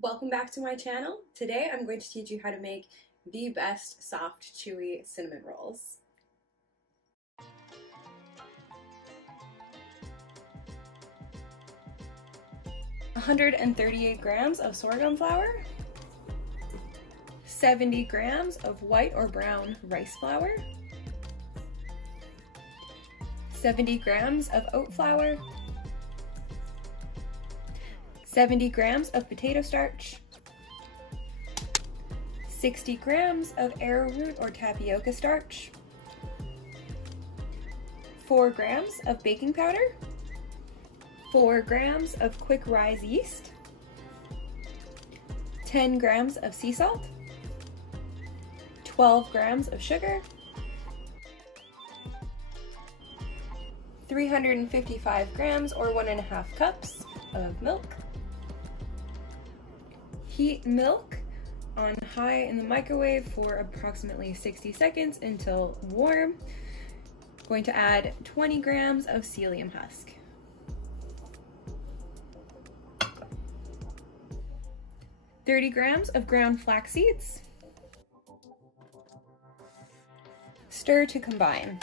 Welcome back to my channel. Today I'm going to teach you how to make the best soft, chewy cinnamon rolls. "138 grams of sorghum flour, 70 grams of white or brown rice flour, 70 grams of oat flour, 70 grams of potato starch, 60 grams of arrowroot or tapioca starch, 4 grams of baking powder, 4 grams of quick rise yeast, 10 grams of sea salt, 12 grams of sugar, 355 grams or 1.5 cups of milk. Heat milk on high in the microwave for approximately 60 seconds until warm. Going to add 20 grams of psyllium husk. "30 grams of ground flax seeds. Stir to combine.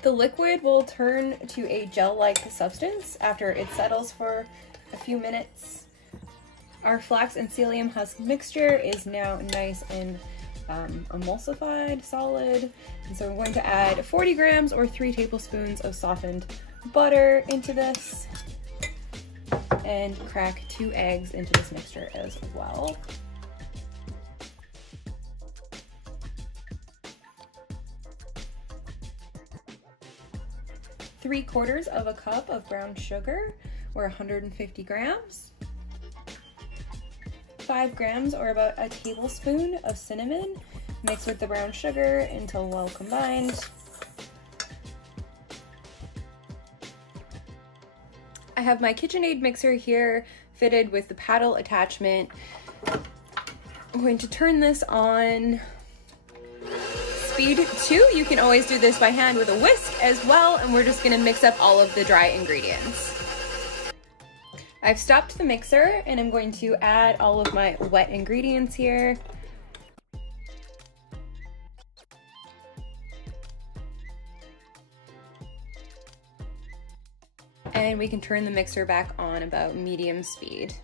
The liquid will turn to a gel-like substance after it settles for a few minutes. Our flax and psyllium husk mixture is now nice and emulsified, solid. And so we're going to add 40 grams or 3 tablespoons of softened butter into this and crack 2 eggs into this mixture as well. "3/4 of a cup of brown sugar or 150 grams. 5 grams or about a tablespoon of cinnamon. Mix with the brown sugar until well combined. I have my KitchenAid mixer here fitted with the paddle attachment. I'm going to turn this on speed 2. You can always do this by hand with a whisk as well, and we're just going to mix up all of the dry ingredients. I've stopped the mixer and I'm going to add all of my wet ingredients here. And we can turn the mixer back on about medium speed.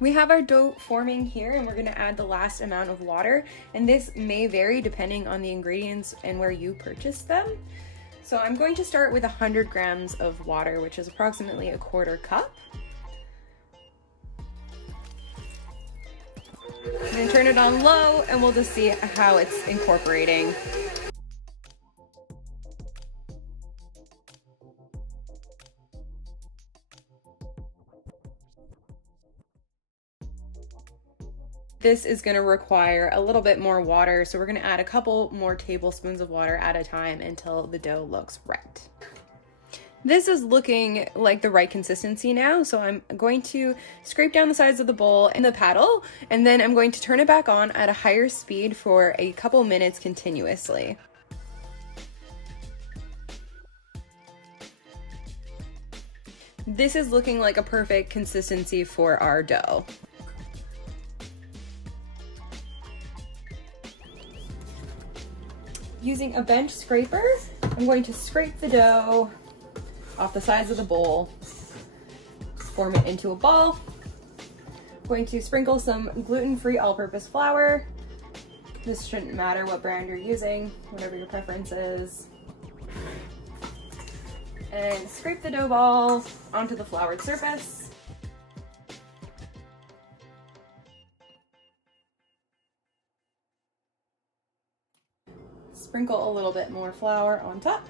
We have our dough forming here and we're going to add the last amount of water, and this may vary depending on the ingredients and where you purchase them. So I'm going to start with 100 grams of water, which is approximately a 1/4 cup. I'm going to turn it on low and we'll just see how it's incorporating. This is going to require a little bit more water, so we're going to add a couple more tablespoons of water at a time until the dough looks right. This is looking like the right consistency now, so I'm going to scrape down the sides of the bowl and the paddle, and then I'm going to turn it back on at a higher speed for a couple minutes continuously. This is looking like a perfect consistency for our dough. Using a bench scraper, I'm going to scrape the dough off the sides of the bowl, form it into a ball. I'm going to sprinkle some gluten-free all-purpose flour. This shouldn't matter what brand you're using, whatever your preference is. And scrape the dough ball onto the floured surface. Sprinkle a little bit more flour on top.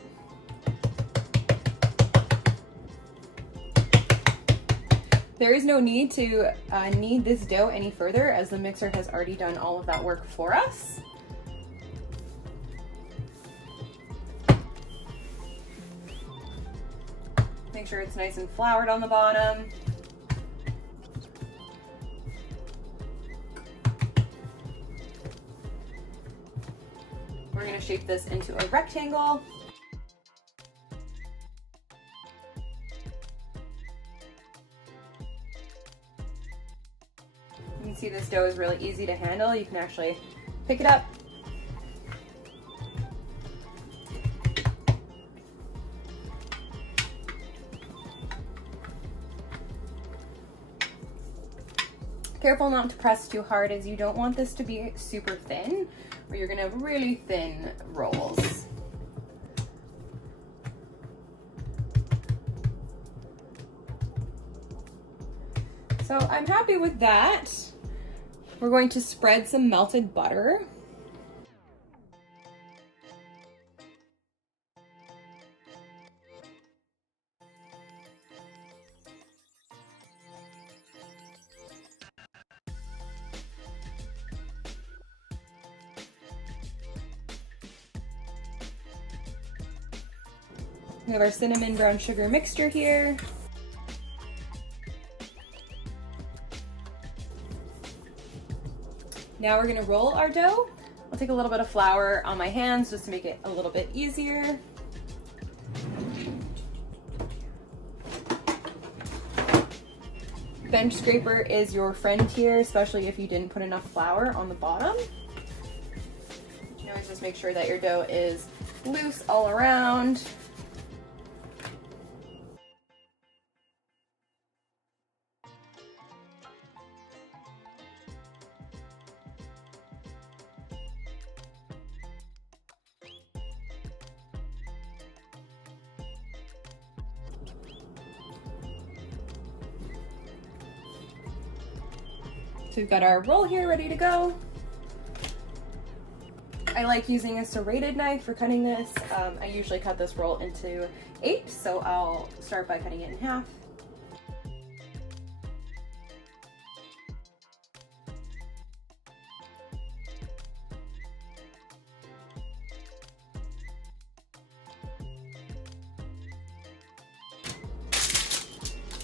There is no need to knead this dough any further, as the mixer has already done all of that work for us. Make sure it's nice and floured on the bottom. We're going to shape this into a rectangle. can see this dough is really easy to handle. You can actually pick it up. Careful not to press too hard, as you don't want this to be super thin, or you're gonna have really thin rolls. So I'm happy with that. We're going to spread some melted butter. We have our cinnamon brown sugar mixture here. Now we're gonna roll our dough. I'll take a little bit of flour on my hands just to make it a little bit easier. Bench scraper is your friend here, especially if you didn't put enough flour on the bottom. You can always just make sure that your dough is loose all around. So we've got our roll here ready to go. I like using a serrated knife for cutting this. I usually cut this roll into 8, so I'll start by cutting it in half.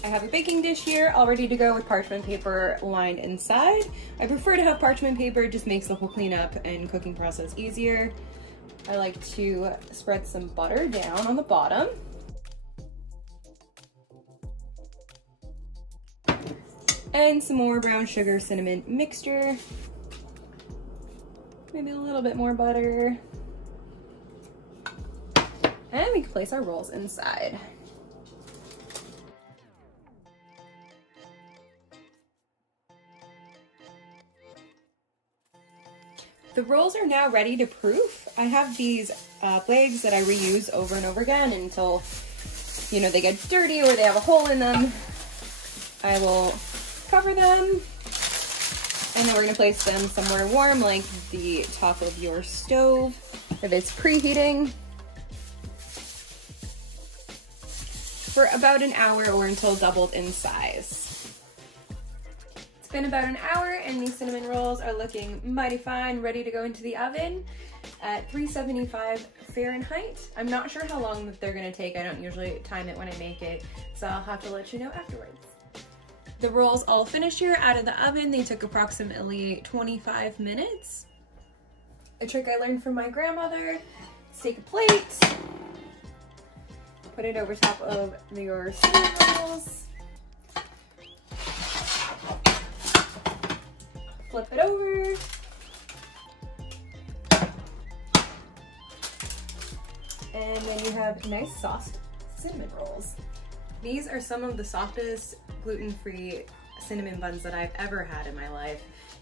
I have a baking dish here all ready to go with parchment paper lined inside. I prefer to have parchment paper, it just makes the whole cleanup and cooking process easier. I like to spread some butter down on the bottom. And some more brown sugar cinnamon mixture. Maybe a little bit more butter. And we can place our rolls inside. The rolls are now ready to proof. I have these legs that I reuse over and over again until, you know, they get dirty or they have a hole in them. I will cover them, and then we're gonna place them somewhere warm, like the top of your stove if it's preheating, for about an hour or until doubled in size. It's been about an hour and these cinnamon rolls are looking mighty fine, ready to go into the oven at 375 Fahrenheit. I'm not sure how long that they're gonna take. I don't usually time it when I make it, so I'll have to let you know afterwards. The rolls all finished here out of the oven. They took approximately 25 minutes. A trick I learned from my grandmother is take a plate, put it over top of your cinnamon rolls, flip it over, and then you have nice soft cinnamon rolls. These are some of the softest gluten-free cinnamon buns that I've ever had in my life.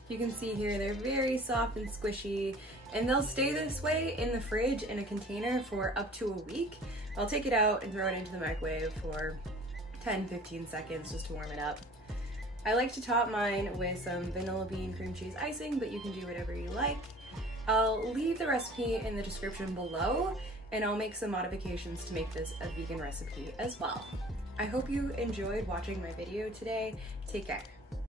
You can see here they're very soft and squishy, and they'll stay this way in the fridge in a container for up to a week. I'll take it out and throw it into the microwave for 10-15 seconds just to warm it up. I like to top mine with some vanilla bean cream cheese icing, but you can do whatever you like. I'll leave the recipe in the description below, and I'll make some modifications to make this a vegan recipe as well. I hope you enjoyed watching my video today. Take care.